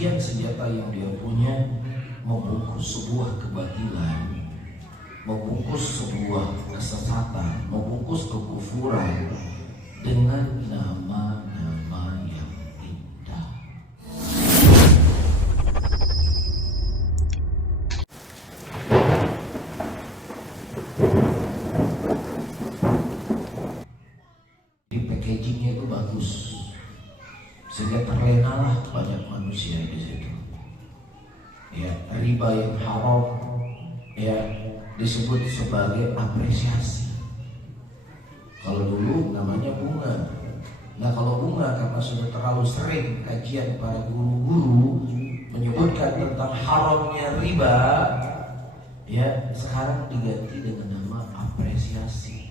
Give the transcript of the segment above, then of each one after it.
sebagian senjata yang dia punya membungkus sebuah kebatilan, membungkus sebuah kesesatan, membungkus kekufuran dengan nama-nama yang indah. Di packagingnya itu bagus, sehingga terlenalah banyak manusia di situ. Ya, riba yang haram ya disebut sebagai apresiasi. Kalau dulu namanya bunga. Nah, kalau bunga karena sudah terlalu sering kajian para guru-guru menyebutkan tentang haramnya riba, ya sekarang diganti dengan nama apresiasi.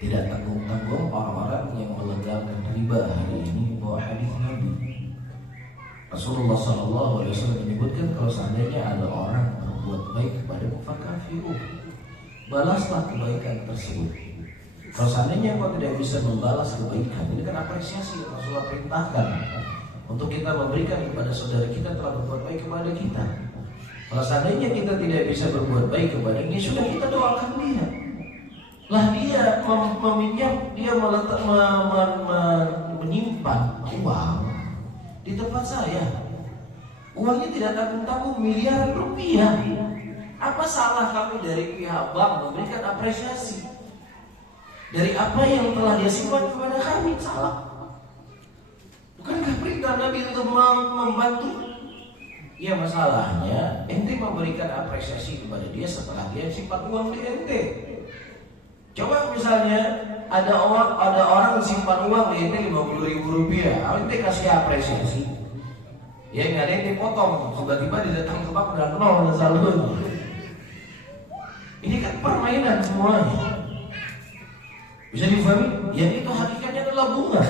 Tidak tanggung-tanggung orang-orang yang melegalkan riba hari ini bawa hadis Nabi. Rasulullah SAW menyebutkan kalau seandainya ada orang berbuat baik kepada fakafiru, balaslah kebaikan tersebut. Kalau seandainya kau tidak bisa membalas kebaikan, ini kan apresiasi yang Rasulullah perintahkan untuk kita memberikan kepada saudara kita telah berbuat baik kepada kita. Kalau seandainya kita tidak bisa berbuat baik kepada ini, sudah kita doakan dia. Lah dia meminjam, dia meletak menyimpan uang di tempat saya. Uangnya tidak tanggung-tanggung miliaran rupiah. Apa salah kami dari pihak bank memberikan apresiasi dari apa yang telah dia simpan kepada kami? Salah. Bukankah perintah Nabi untuk membantu? Ya, masalahnya ente memberikan apresiasi kepada dia setelah dia simpan uang di ente. Coba misalnya ada orang simpan uang di ente 50.000 rupiah, ente kasih apresiasi. Ya nggak ada yang dipotong, tiba-tiba dia datang ke bank udah nol saldo. Ini kan permainan semuanya. Bisa difahami? Yang itu hakikatnya adalah bunga.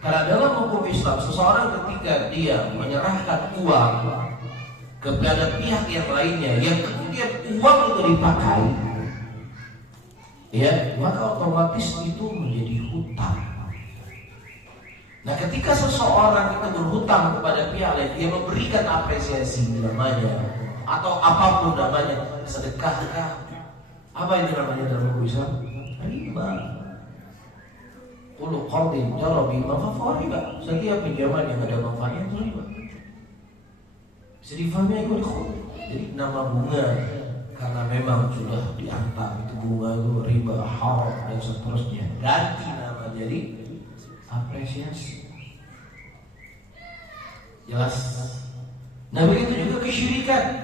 Karena dalam hukum Islam, seseorang ketika dia menyerahkan uang kepada pihak yang lainnya, yang kemudian uang itu dipakai, ya, maka otomatis itu menjadi hutang. Nah, ketika seseorang itu berhutang kepada pihak lain, dia memberikan apresiasi namanya atau apapun namanya, sedekahkah, apa itu namanya dalam hukum Islam? Riba. Kullu qardin jara bi manfa'a riba. Setiap pinjaman yang ada manfaatnya itu riba. Bisa difahami itu. Jadi nama bunga karena memang sudah diantar itu bunga itu riba, haram dan seterusnya, ganti nama jadi apresiasi. Jelas. Nah, begitu juga kesyirikan.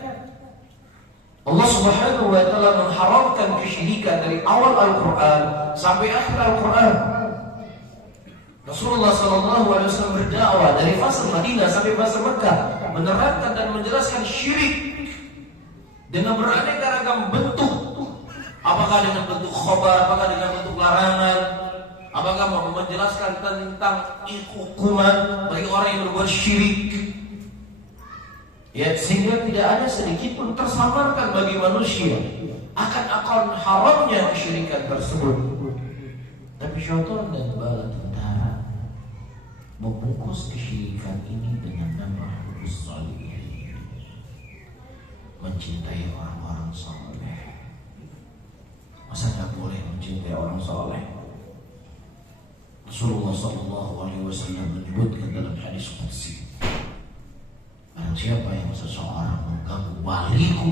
Allah Subhanahu wa taala mengharamkan kesyirikan dari awal Al-Qur'an sampai akhir Al-Qur'an. Rasulullah SAW berdakwah dari fase Madinah sampai fase Mekah, menerangkan dan menjelaskan syirik dengan beraneka ragam bentuk. Apakah dengan bentuk khobar, apakah dengan bentuk larangan, apakah menjelaskan tentang hukuman bagi orang yang berbuat syirik. Ya, sehingga tidak ada sedikit pun tersamarkan bagi manusia akan haramnya kesyirikan tersebut. Tapi syaitan dan bala tentara membungkus kesyirikan ini dengan nama hubbus shalihin, mencintai orang-orang saleh. Masa tidak boleh mencintai orang saleh? Rasulullah SAW menyebutkan dalam hadis qudsi, barang siapa yang seseorang mengganggu waliku,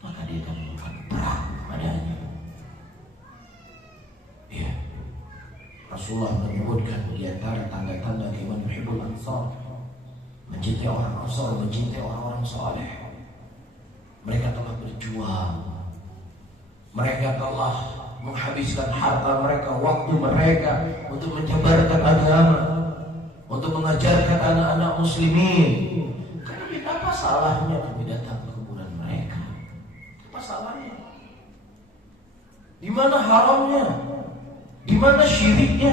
maka dia akan melakukan perang padanya. Ya, Rasulullah menyebutkan di antara tanda-tanda iman yuhibbul ansar, mencintai orang ansar, mencintai orang-orang saleh. Mereka telah berjuang, mereka telah menghabiskan harta mereka, waktu mereka untuk menyebarkan agama, untuk mengajarkan anak-anak muslimin. Kemudian apa salahnya kami datang ke kuburan mereka? Apa salahnya? Di mana haramnya? Di mana syiriknya?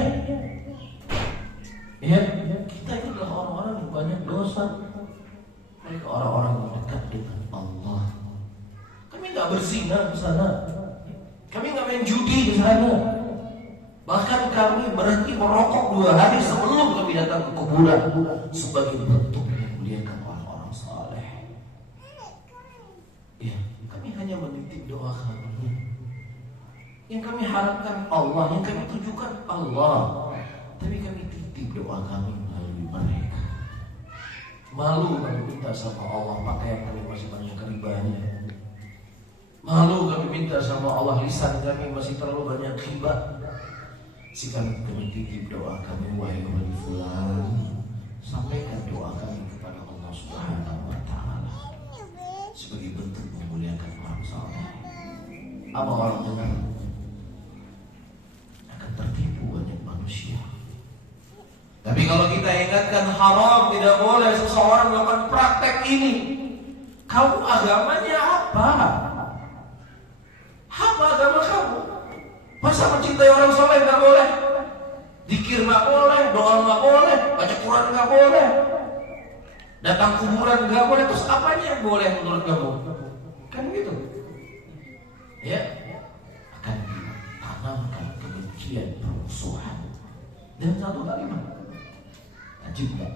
Ya, kita itu adalah orang-orang yang banyak dosa. Mereka orang-orang yang dekat dengan Allah. Kami nggak berzina di sana. Kami nggak main judi di sana. Bahkan kami berhenti merokok 2 hari sebelum kami datang ke kuburan sebagai bentuk memuliakan orang-orang saleh. Ya, kami hanya menitip doa kami. Yang kami harapkan Allah, yang kami tujukan Allah. Tapi kami titip doa kami melalui mereka. Malu kami minta sama Allah pakaian kami masih banyak ribanya. Malu kami minta sama Allah lisan kami masih terlalu banyak ghibah. Sekarang kami titip doa kami, wahai wali fulan, sampaikan doa kami kepada Allah Subhanahu wa Ta'ala sebagai bentuk memuliakan orang saleh. Apa orang dengar? Akan tertipu banyak manusia. Tapi kalau kita ingatkan haram, tidak boleh seseorang melakukan praktek ini, kamu agamanya apa? Apa agama kamu? Masa mencintai orang soleh nggak boleh? Zikir nggak boleh, doa nggak boleh, baca Quran nggak boleh, datang kuburan nggak boleh. Terus apanya yang boleh menurut kamu? Kan gitu. Ya, akan ditanamkan kebencian, permusuhan. Dan satu kalimat, ajib nggak?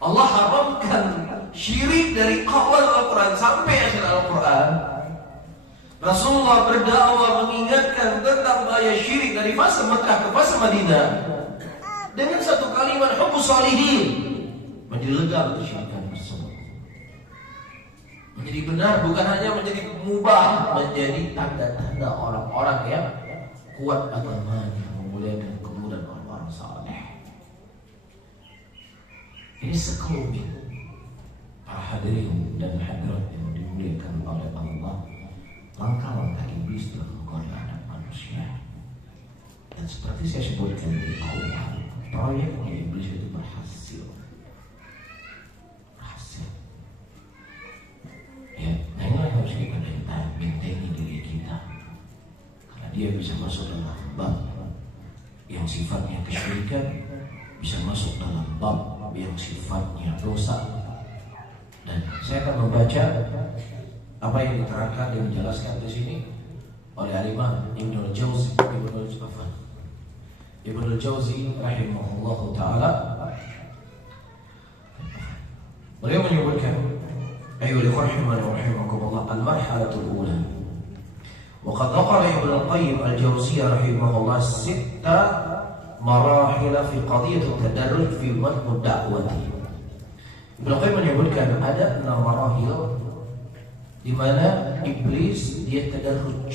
Allah haramkan syirik dari awal Al-Quran sampai akhir Al-Quran. Rasulullah berdakwah mengingatkan tentang bahaya syirik dari fase Mekah ke fase Madinah dengan satu kalimat hubbus shalihin, menjadi lega kesyirikan tersebut. Menjadi benar, bukan hanya menjadi mubah, menjadi tanda-tanda orang-orang yang kuat agamanya, memuliakan kemuliaan orang-orang saleh. Ini sekelumit para hadirin dan hadirat yang dimuliakan oleh Allah. Langkah-langkah iblis dalam menggoda manusia. Dan seperti saya sebutkan di awal, proyeknya iblis itu berhasil. Ya, nah ini harus kita bentengi diri kita. Karena dia bisa masuk dalam bab yang sifatnya kesyirikan, bisa masuk dalam bab yang sifatnya dosa. Dan saya akan membaca apa yang diterangkan dan dijelaskan di sini oleh Al-Imam Ibnul Jauzi rahimahullah taala. Beliau menyebutkan, ayyuhal rahimani wa rahimakumullah, al-marhalatul ula. Wa qad dhakara Ibnu Qayyim al-Jauziyah rahimahullah 6 marahil fi qadiyat at-tadarruj fi madhhab da'wati. Ibnu Qayyim menyebutkan ada 6 marahil di mana iblis dia tadarruj,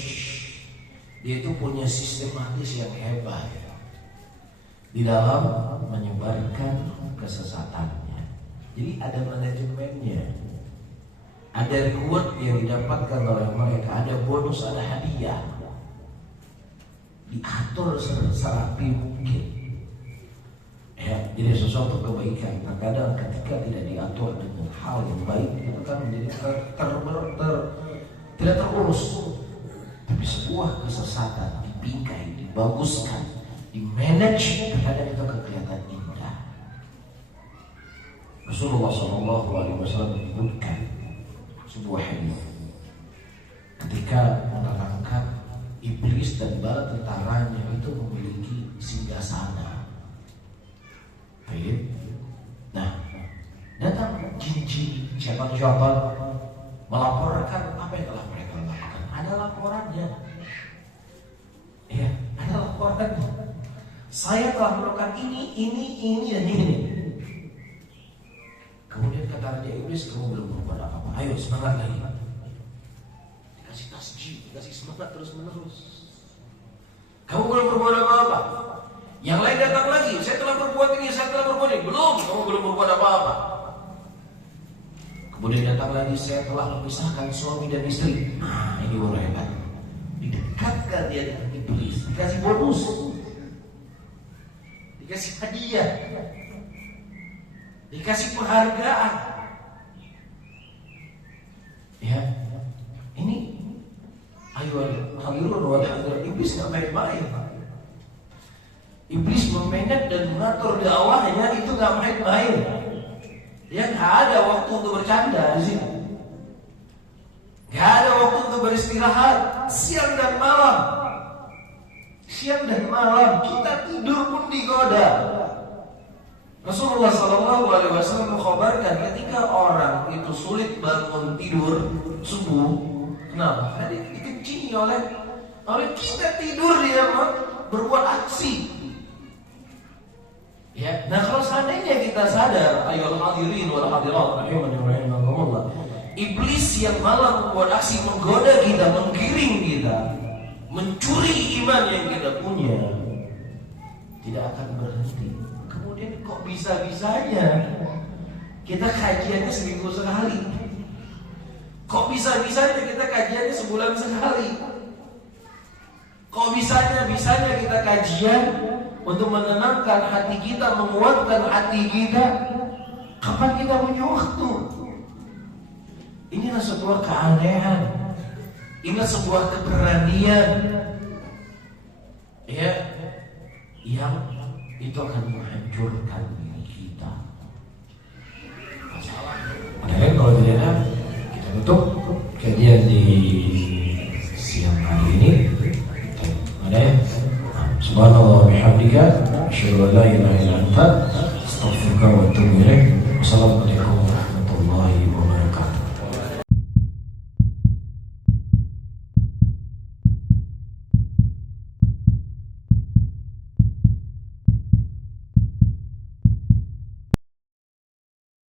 dia itu punya sistematis yang hebat di dalam menyebarkan kesesatannya. Jadi ada manajemennya, ada reward yang didapatkan oleh mereka, ada bonus, ada hadiah, diatur serapi mungkin. Ya, jadi sesuatu kebaikan terkadang ketika tidak diatur dengan hal yang baik itu kan menjadi tidak terurus. Tapi sebuah kesesatan dibingkai, dibaguskan, dimanage, terkadang itu akan kelihatan indah. Rasulullah SAW menyebutkan sebuah hadis ketika menerangkan iblis dan bala tentaranya itu memiliki singgasana. Baik. Nah, datang jin-jin, syaitan-syaitan melaporkan apa yang telah mereka lakukan. Ada laporannya. Ya, ada laporannya. Saya telah melakukan ini, dan ini. Kemudian kata Raja Iblis, kamu belum berbuat apa-apa. Ayo semangat lagi. Dikasih tasjid, dikasih semangat terus-menerus. Kamu belum berbuat apa-apa. Yang lain datang lagi, saya telah berbuat ini, saya telah berbuat ini. Belum, kamu belum berbuat apa-apa. Kemudian datang lagi, saya telah memisahkan suami dan istri. Nah, ini baru hebat. Didekatkan dia dengan iblis, dikasih bonus, dikasih hadiah, dikasih penghargaan. Ya, ini ayo iblis nggak main-main. Iblis memanage dan mengatur dakwahnya itu nggak main-main. Dia nggak ada waktu untuk bercanda di sini. Nggak ada waktu untuk beristirahat siang dan malam. Siang dan malam kita tidur pun digoda. Rasulullah SAW mengkhabarkan ketika orang itu sulit bangun tidur subuh, kenapa? Karena dikencingi oleh kita tidur, dia berbuat aksi. Ya, nah kalau seandainya kita sadar, ayolah hadirin wal hadirat rahimani wa rahimakumullah, iblis yang malam membuat aksi menggoda kita, menggiring kita, mencuri iman yang kita punya, tidak akan berhenti. Kemudian kok bisa-bisanya kita kajiannya seminggu sekali? Kok bisa-bisanya kita kajiannya sebulan sekali? Kok bisanya kita kajian untuk menenangkan hati kita, menguatkan hati kita? Kapan kita punya waktu? Inilah sebuah keanehan. Inilah sebuah keberanian, ya, yang itu akan menghancurkan diri kita. Masalah. Kalau tidak ada, kita tutup kajian di siang hari ini. Ada ya? Subhanallah wa bihamdika, asyhadu an la ilaha illa anta, astaghfiruka wa atubu ilaik. Wassalamualaikum.